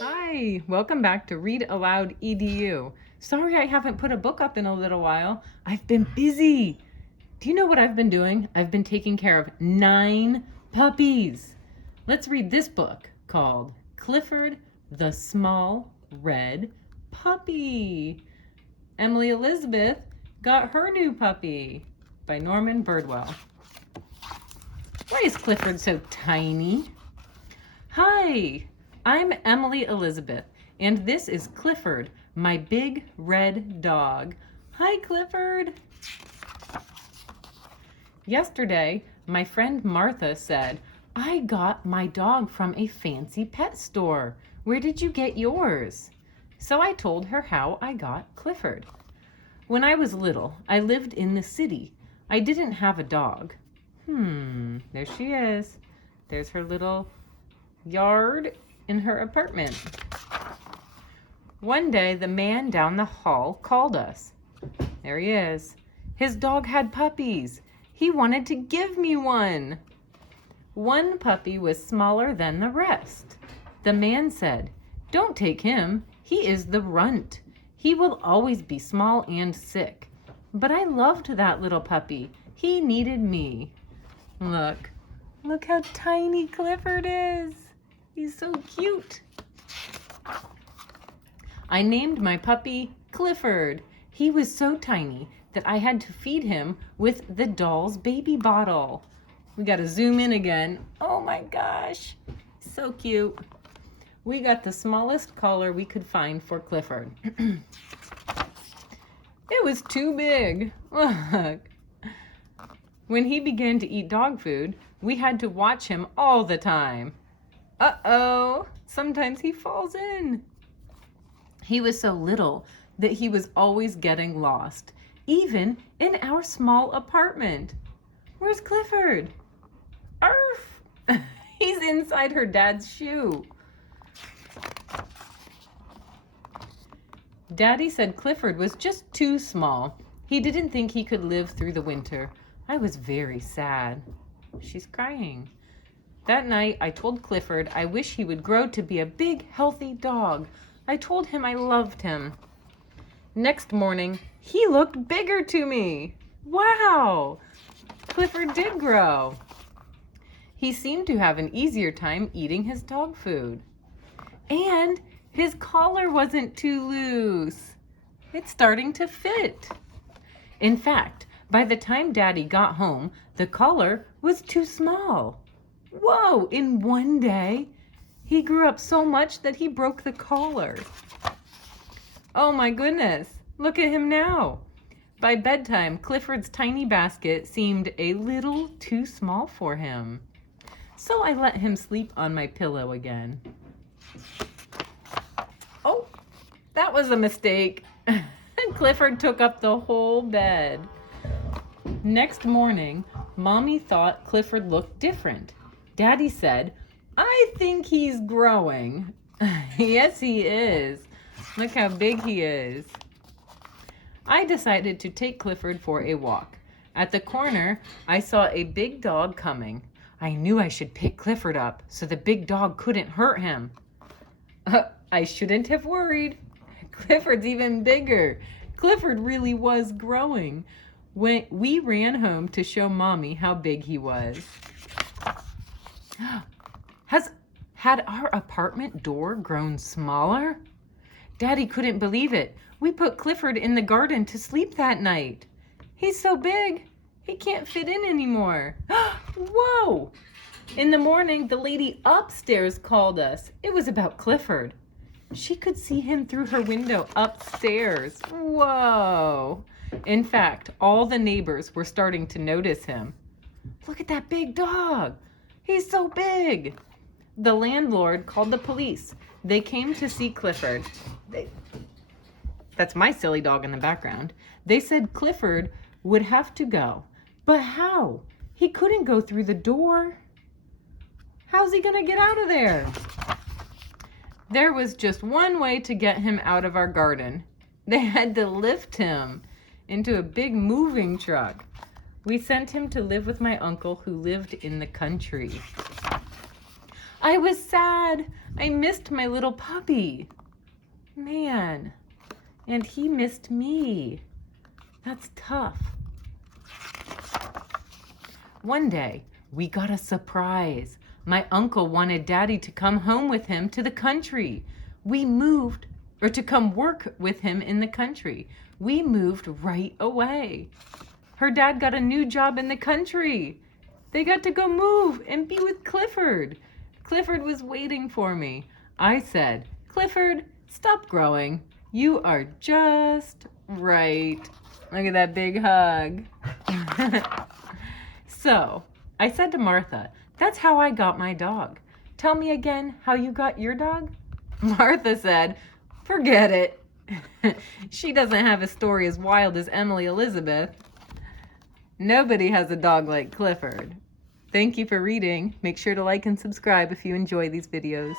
Hi, welcome back to Read Aloud EDU. Sorry I haven't put a book up in a little while. I've been busy. Do you know what I've been doing? I've been taking care of 9 puppies. Let's read this book called Clifford the Small Red Puppy. Emily Elizabeth got her new puppy by Norman Birdwell. Why is Clifford so tiny? Hi, I'm Emily Elizabeth, and this is Clifford, my big red dog. Hi, Clifford. Yesterday, my friend Martha said, I got my dog from a fancy pet store. Where did you get yours? So I told her how I got Clifford. When I was little, I lived in the city. I didn't have a dog. There she is. There's her little yard in her apartment. One day, the man down the hall called us. There he is. His dog had puppies. He wanted to give me one. One puppy was smaller than the rest. The man said, "Don't take him. He is the runt. He will always be small and sick. But I loved that little puppy. He needed me." Look how tiny Clifford is. He's so cute. I named my puppy Clifford. He was so tiny that I had to feed him with the doll's baby bottle. We got to zoom in again. Oh my gosh, so cute. We got the smallest collar we could find for Clifford. It was too big. Look. When he began to eat dog food, we had to watch him all the time. Uh-oh, sometimes he falls in. He was so little that he was always getting lost, even in our small apartment. Where's Clifford? Arf! He's inside her dad's shoe. Daddy said Clifford was just too small. He didn't think he could live through the winter. I was very sad. She's crying. That night, I told Clifford I wish he would grow to be a big, healthy dog. I told him I loved him. Next morning, he looked bigger to me. Wow! Clifford did grow. He seemed to have an easier time eating his dog food. And his collar wasn't too loose. It's starting to fit. In fact, by the time Daddy got home, the collar was too small. Whoa, in one day, he grew up so much that he broke the collar. Oh my goodness, look at him now. By bedtime, Clifford's tiny basket seemed a little too small for him. So I let him sleep on my pillow again. Oh, that was a mistake. Clifford took up the whole bed. Next morning, Mommy thought Clifford looked different. Daddy said, I think he's growing. Yes, he is. Look how big he is. I decided to take Clifford for a walk. At the corner, I saw a big dog coming. I knew I should pick Clifford up so the big dog couldn't hurt him. I shouldn't have worried. Clifford's even bigger. Clifford really was growing. When we ran home to show Mommy how big he was. Had our apartment door grown smaller? Daddy couldn't believe it. We put Clifford in the garden to sleep that night. He's so big, he can't fit in anymore. Whoa! In the morning, the lady upstairs called us. It was about Clifford. She could see him through her window upstairs. Whoa! In fact, all the neighbors were starting to notice him. Look at that big dog. He's so big. The landlord called the police. They came to see Clifford. That's my silly dog in the background. They said Clifford would have to go. But how? He couldn't go through the door. How's he gonna get out of there? There was just one way to get him out of our garden. They had to lift him into a big moving truck. We sent him to live with my uncle who lived in the country. I was sad. I missed my little puppy. Man, and he missed me. That's tough. One day, we got a surprise. My uncle wanted Daddy to come home with him to the country. To come work with him in the country. We moved right away. Her dad got a new job in the country. They got to go move and be with Clifford. Clifford was waiting for me. I said, Clifford, stop growing. You are just right. Look at that big hug. So, I said to Martha, that's how I got my dog. Tell me again how you got your dog? Martha said, forget it. She doesn't have a story as wild as Emily Elizabeth. Nobody has a dog like Clifford. Thank you for reading. Make sure to like and subscribe if you enjoy these videos.